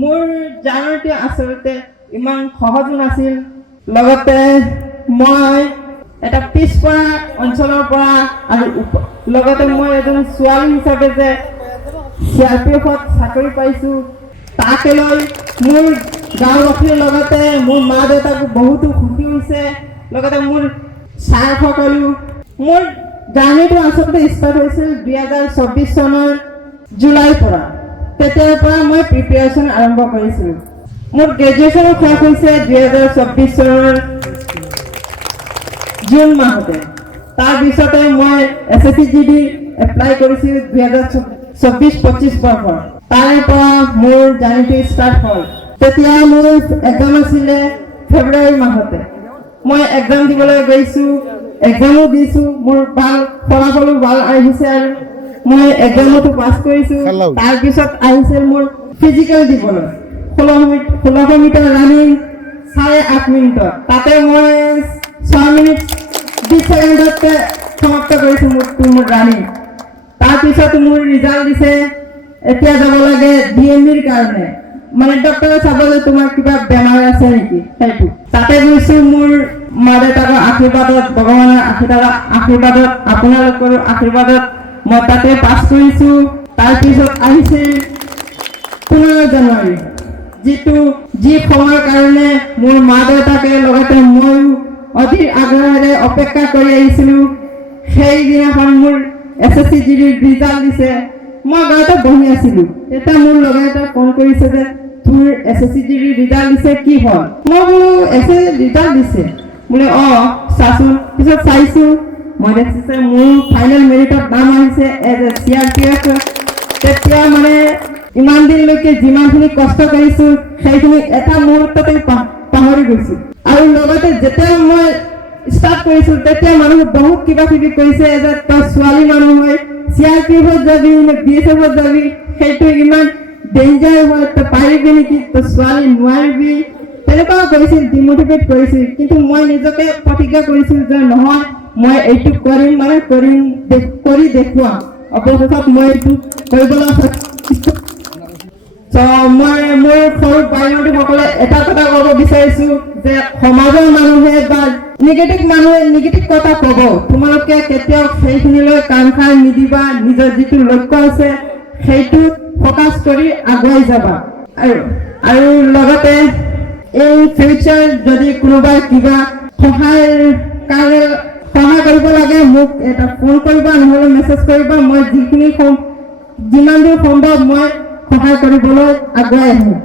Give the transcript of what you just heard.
মোৰ জাৰ্ণিটো আচলতে ইমান সহজ নাছিল। লগতে মই এটা পিছপৰা অঞ্চলৰ পৰা আৰু লগতে মই এজন ছোৱালী হিচাপে যে CRPFত চাকৰি পাইছোঁ তাকে লৈ মোৰ গাঁওবাসীৰ লগতে মোৰ মা দেউতাকো বহুতো সুখী হৈছে। লগতে মোৰ ছাৰ সকলো মোৰ জাৰ্ণিটো আচলতে ষ্টাৰ্ট হৈছিল 2024 চনৰ জুলাইৰ পৰা। তেতিয়াৰ পৰা মই প্ৰিপেৰেশ্যন আৰম্ভ কৰিছিলোঁ। মোৰ গ্ৰেজুৱেশ্যনো শেষ হৈছে 2024 চনৰ জুন মাহতে। তাৰপিছতে মই SSC-GD এপ্লাই কৰিছিলোঁ 2024-25 বৰ্ষৰ। তাৰে পৰা মোৰ জাৰ্ণিটো ষ্টাৰ্ট হ'ল। তেতিয়া মোৰ এক্সাম আছিলে ফেব্ৰুৱাৰী মাহতে। মই এক্সাম দিবলৈ গৈছোঁ, এক্সামো দিছোঁ, মোৰ ভাল ফলাফলো ভাল আহিছে আৰু মই এক্সামতো পাছ কৰিছোঁ। তাৰপিছত আহিছিল মোৰ ফিজিকেল দিবলৈ 1600 মিটাৰ ৰানিং 8.5 মিনিটত। তাতে মই 6 মিনিট 20 ছেকেণ্ডতে সমাপ্ত কৰিছোঁ মোৰ ৰানিং। তাৰপিছত মোৰ ৰিজাল্ট দিছে। এতিয়া যাব লাগে DMVৰ কাৰণে, মানে ডক্টৰে চাব যে তোমাৰ কিবা বেমাৰ আছে নেকি সেইটো। তাতে গৈছোঁ মোৰ মা দেউতাকৰ আশীৰ্বাদত, ভগৱানৰ আশীৰ্বাদত, আপোনালোকৰ আশীৰ্বাদত মই তাতে পাছ কৰিছোঁ। তাৰপিছত আহিছিল 15 জানুৱাৰী, যি সময়ৰ কাৰণে মোৰ মা দেউতাকে লগতে ময়ো অধীৰ আগ্ৰহেৰে অপেক্ষা কৰি আহিছিলোঁ। সেইদিনাখন মোৰ SSC-GD ৰিজাল্ট দিছে। মই গাঁৱতে বহি আছিলোঁ। তেতিয়া মোৰ লগৰ এটাই ফোন কৰিছে যে তোৰ SSC-GD ৰিজাল্ট দিছে, কি হ'ল? মই বোলো SSC ৰিজাল্ট দিছে বোলে, চাচোন। পিছত চাইছোঁ, মই দেখিছে মোৰ ফাইনেল মেৰিটত নাম আহিছে এজ এ CRPF। তেতিয়া মানে ইমান দিনলৈকে যিমানখিনি কষ্ট কৰিছোঁ সেইখিনি এটা মুহূৰ্ততে পাহৰি গৈছোঁ। আৰু লগতে যেতিয়া মই ষ্টাৰ্ট কৰিছোঁ তেতিয়া মানুহে বহুত কিবা কিবি কৰিছে যে তই ছোৱালী মানুহ হয় CRPFত যাবি নে BSFত যাবি, সেইটো ইমান ডেঞ্জাৰ হয়, তই পাৰিবি নেকি, তই ছোৱালী নোৱাৰিবি, তেনেকুৱাও কৰিছিল, ডিমোটিভেট কৰিছিল। কিন্তু মই নিজকে প্ৰতিজ্ঞা কৰিছিলোঁ যে নহয়, মই এইটো কৰিম, মানে কৰি দেখুৱাম। অৱশেষত মই এইটো কৰিবলৈ মই মোৰ সৰু বাইদেউসকলে এটা কথা ক'ব বিচাৰিছোঁ যে সমাজৰ মানুহে বা নিগেটিভ মানুহে নিগেটিভ কথা ক'ব, তোমালোকে কেতিয়াও সেইখিনিলৈ কাণ খাই নিদিবা। নিজৰ যিটো লক্ষ্য আছে সেইটো ফ'কাছ কৰি আগুৱাই যাবা। আৰু লগতে এই ফিউচাৰ যদি কোনোবাই কিবা সহায় কৰিব লাগে মোক এটা ফোন কৰিবা, নহ'লে মেছেজ কৰিবা। মই যিমান দূৰ সম্ভৱ মই সহায় কৰিবলৈ আগুৱাই আহিম।